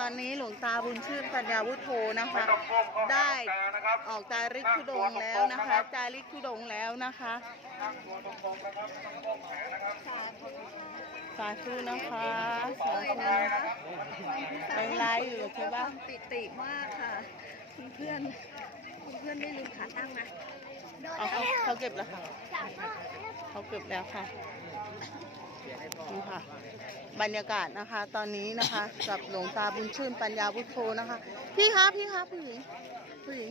ตอนนี้หลวงตาบุญชื่นปัญญาวุฒโธนะคะไม่ต้องก้มเข้าหาได้ตานะครับออกจาริกธุดงค์แล้วนะคะ จาริกธุดงค์แล้วนะคะนั่งตัวตรงๆนะครับไม่ต้องก้มแขนนะครับสาธุนะคะสาธุนะคะเป็นไลฟ์อยู่ใช่ปะปิติมากค่ะเพื่อนเพื่อนไม่ลืมขาตั้งนะเอาเขาเขาเก็บแล้วค่ะ เขาเก็บแล้วค่ะ นี่ค่ะ บรรยากาศนะคะ ตอนนี้นะคะกับหลวงตาบุญชื่นปัญญาวุฒโธนะคะ พี่คะพี่คะผู้หญิงผู้หญิง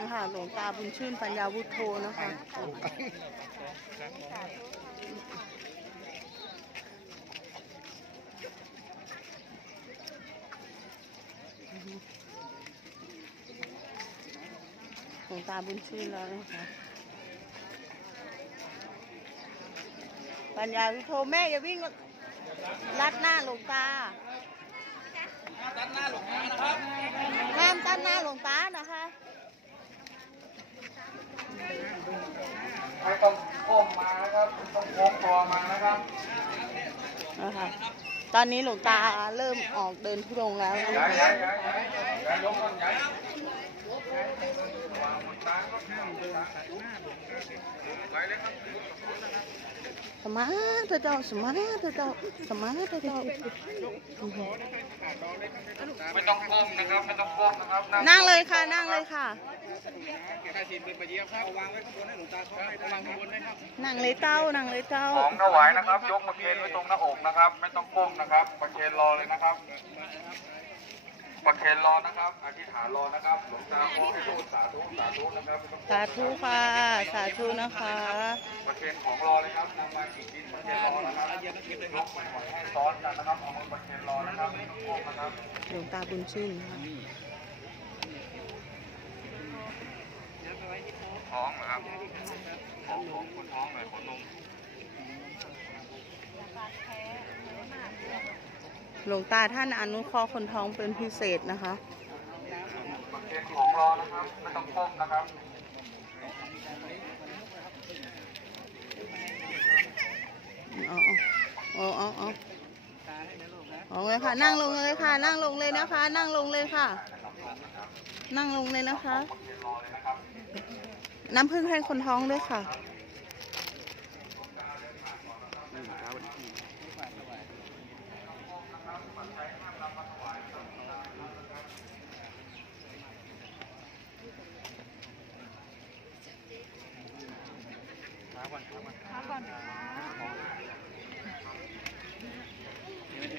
นะคะหลวงตาบุญชื่นปัญญาวุฒโธนะคะหลวงตาบุญชื่นแล้วนะคะ ปัญญาวิโทแม่อย่าวิ่งลัดหน้าหลวงตาตัดหน้าหลวงตานะครับห้ามตัดหน้าหลวงตานะคะไม่ต้องก้มมานะครับไม่ต้องโค้งตัวมานะครับนะคะตอนนี้หลวงตาเริ่มออกเดินทุรงค์แล้วนะย้ายคะ สมาธิเจ้าสมาธิเจ้าสมาธิเจ้าไม่ต้องก้มนะครับไม่ต้องก้มนะครับนั่งเลยค่ะนั่งเลยค่ะนั่งเลยเต้านั่งเลยเต้าของถวายนะครับ ยกประเคนไว้ตรงหน้าอกนะครับ ไม่ต้องก้มนะครับประเคนรอเลยนะครับ ประเคนรอนะครับ อธิษฐานรอนะครับ หลวงตาขอให้พูดสาธุสาธุนะครับไม่ต้องก้มสาธุค่ะ สาธุนะคะ ประเคนของรอเลยครับนำมากี่ดินประเคนรอนะครับยกหอยๆให้ซ้อนกันนะครับ เอามือประเคนรอนะครับไม่ต้องก้มนะครับ หลวงตาบุญชื่นนะคะท้องเหรอครับของของคนท้องหน่อยขนนม หลวงตาท่านอนุเคราะห์คนท้องเป็นพิเศษนะคะประเคนของรอนะครับ ไม่ต้องก้มนะครับเอาเอาเอาเอาเอาเอาเลยค่ะ นั่งลงเลยค่ะ นั่งลงเลยนะคะ นั่งลงเลยค่ะ นั่งลงเลยนะคะ น้ำผึ้งให้คนท้องด้วยค่ะ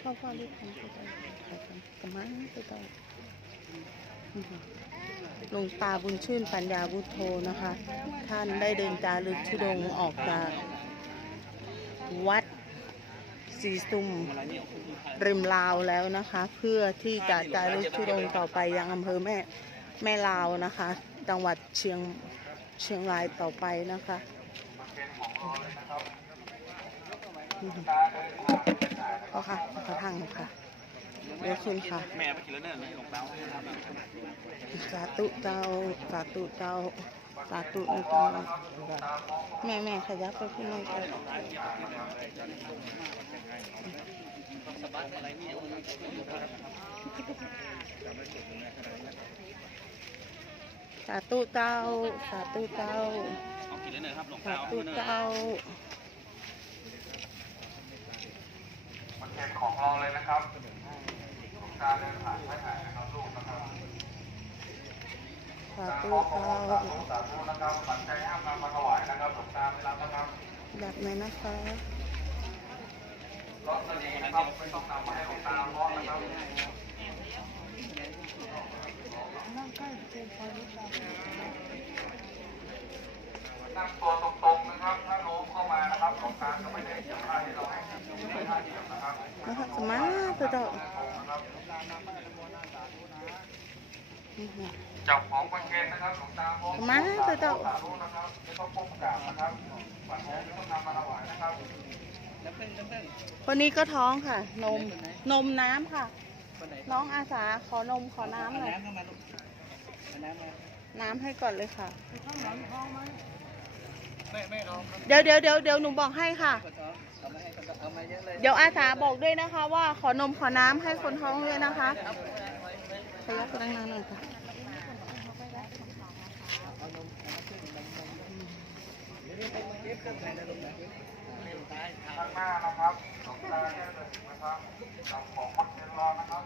พ่อพ่อรีบทำไปต่อกระมังไปต่อหลวงตาบุญชื่นปัญญาวุฒโธนะคะ ท่านได้เดินจารึกธุดงออกจากวัดสีซุ่มริมลาวแล้วนะคะ เพื่อที่จะจารึกธุดงต่อไปยังอำเภอแม่แม่ลาวนะคะ จังหวัดเชียงเชียงรายต่อไปนะคะ ก็ค่ะขอทางค่ะเดี๋ยวคุณค่ะ แม่ไปกินแล้วเนี่ยหลงเต้าสาธุเจ้าสาธุเจ้าสาธุนะเจ้าแม่แม่ขยับไปขึ้นหน่อยจ้ะสาธุเจ้าสาธุเจ้าเอากินแล้วเนี่ยครับหลงสาเต้าธุเจ้า ประเคนของรอเลยนะครับหลวงตาเดินผ่านไม่ถ่ายนะครับลูกนะครับสาธุขอเจ้าสาธุสาธุนะครับปัจจัยห้ามนำมาถวายนะครับหลวงตาไม่รับนะครับแบบไหนนะคะลอตเตอรี่นะครับไม่ต้องนำมาให้หลวงตาเพราะนะครับ นั่งตัวตรงๆนะครับ ถ้าโน้มเข้ามานะครับหลวงตาจะไม่ได้เกี่ยวข้าที่เราให้ไม่ท่าเดียวนะครับนะคะสมาธุเจ้าอื้อหือจับของประเคนนะครับหลวงตาพร้อมมาเถอะเจ้าสาธุนะครับไม่ต้องก้มกราบนะครับปัจจัยไม่ต้องนำมาถวายนะครับคนนี้ก็ท้องค่ะ นม นมน้ำค่ะ น้องอาสาขอนมขอน้ำหน่อยน้ำเข้ามาลูกน้ำมาน้ำให้ก่อนเลยค่ะไม่ไม่รองครับ เดี๋ยวเดี๋ยวเดี๋ยวเดี๋ยวหนูบอกให้ค่ะกดท้องเอามาให้เอามาเดี๋ยวอาสาบอกด้วยนะคะว่าขอนมขอน้ำให้คนท้องด้วยนะคะขยับไปนั่งๆหน่อยค่ะข้างหน้านะครับหลวงตาแค่หนึ่งนะครับกับของประเคนรอนะครับ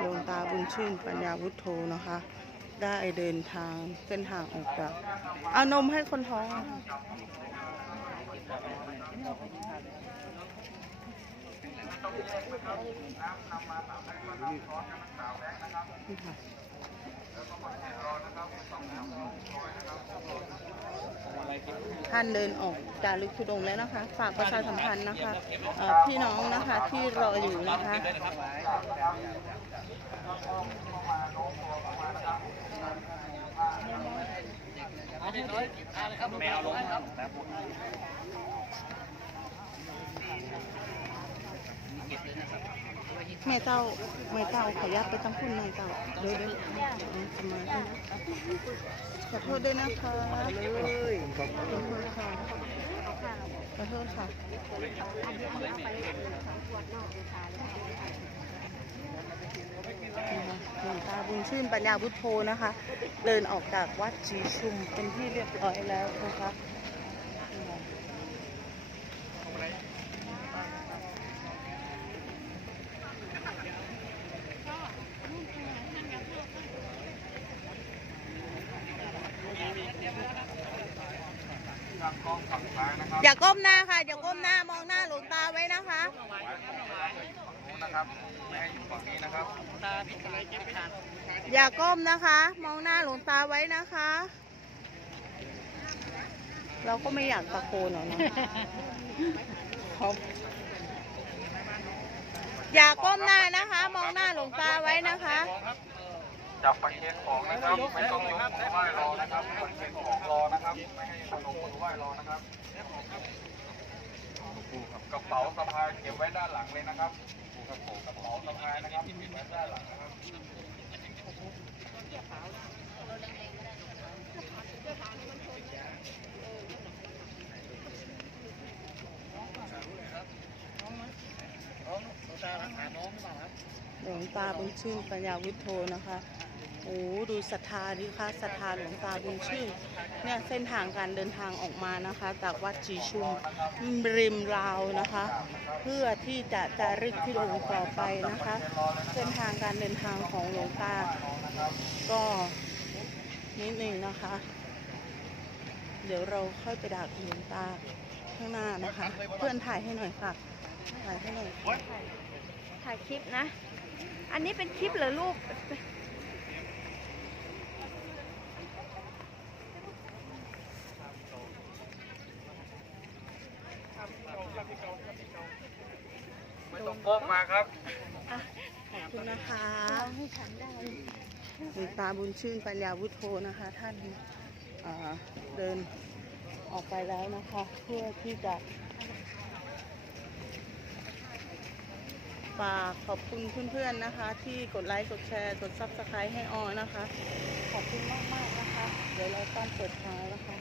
หลวงตาบุญชื่นปัญญาวุฒโธนะคะ ได้เดินทางเส้นทางออกจากเอานมให้คนท้องนี่ค่ะ ท่านเดินออกจารึกทุดงแล้วนะคะ ฝากประชาสัมพันธ์นะคะพี่น้องนะคะที่รออยู่นะคะแมวลงครับ แม่เจ้าแม่เจ้าขอยับไปตั้งคุณแม่เจ้าเดี๋ยวเดี๋ยวเอาทำไมด้วยนะขอโทษด้วยนะคะเลยขอโทษค่ะขอโทษค่ะหลวงตาบุญชื่นปัญญาพุทโธนะคะ เดินออกจากวัดจีชุมเป็นที่เรียบร้อยแล้วนะคะ ทางกล้องฝั่งซ้ายนะครับ อย่าก้มหน้าค่ะ อย่าก้มหน้ามองหน้าหลวงตาไว้นะคะนู้นนะครับไม่ให้อยู่ฝั่งนี้นะครับ อย่าก้มนะคะ มองหน้าหลวงตาไว้นะคะ เราก็ไม่อยากตะโกนหรอกนะเขาอย่าก้มหน้านะคะ มองหน้าหลวงตาไว้นะคะ จับประเคนของนะครับ ไม่ต้องยกมือไหว้รอนะครับประเคนของรอนะครับ ไม่ให้พนมมือไหว้รอนะครับ กระเป๋าสะพายเก็บไว้ด้านหลังเลยนะครับ กระเป๋ากระเป๋าสะพายนะครับเก็บไว้ด้านหลังนะครับหลวงตาบุญชื่นปัญญาวุฒโธนะคะ โอ้ดูศรัทธาดิคะศรัทธาหลวงตาบุญชื่นเนี่ยเส้นทางการเดินทางออกมานะคะ จากวัดจีชุมริมราวนะคะ เพื่อที่จะจารึกที่องค์ต่อไปนะคะ เส้นทางการเดินทางของหลวงตา ก็นิดหนึ่งนะคะ เดี๋ยวเราค่อยไปดักหลวงตาข้างหน้านะคะ เพื่อนถ่ายให้หน่อยค่ะถ่ายให้หน่อยถ่ายคลิปนะ อันนี้เป็นคลิปเหรอลูก ไม่ต้อง โป๊กมาครับ ขอบคุณนะคะหลวงตาบุญชื่นปัญญาวุฒโธนะคะ ท่านเอ่อเดินออกไปแล้วนะคะ เพื่อที่จะฝากขอบคุณเพื่อนๆนะคะ ที่กดไลค์กดแชร์กดซับสไครต์ให้ออนะคะ ขอบคุณมากๆนะคะ เดี๋ยวเราต้องเปิดท้ายนะคะ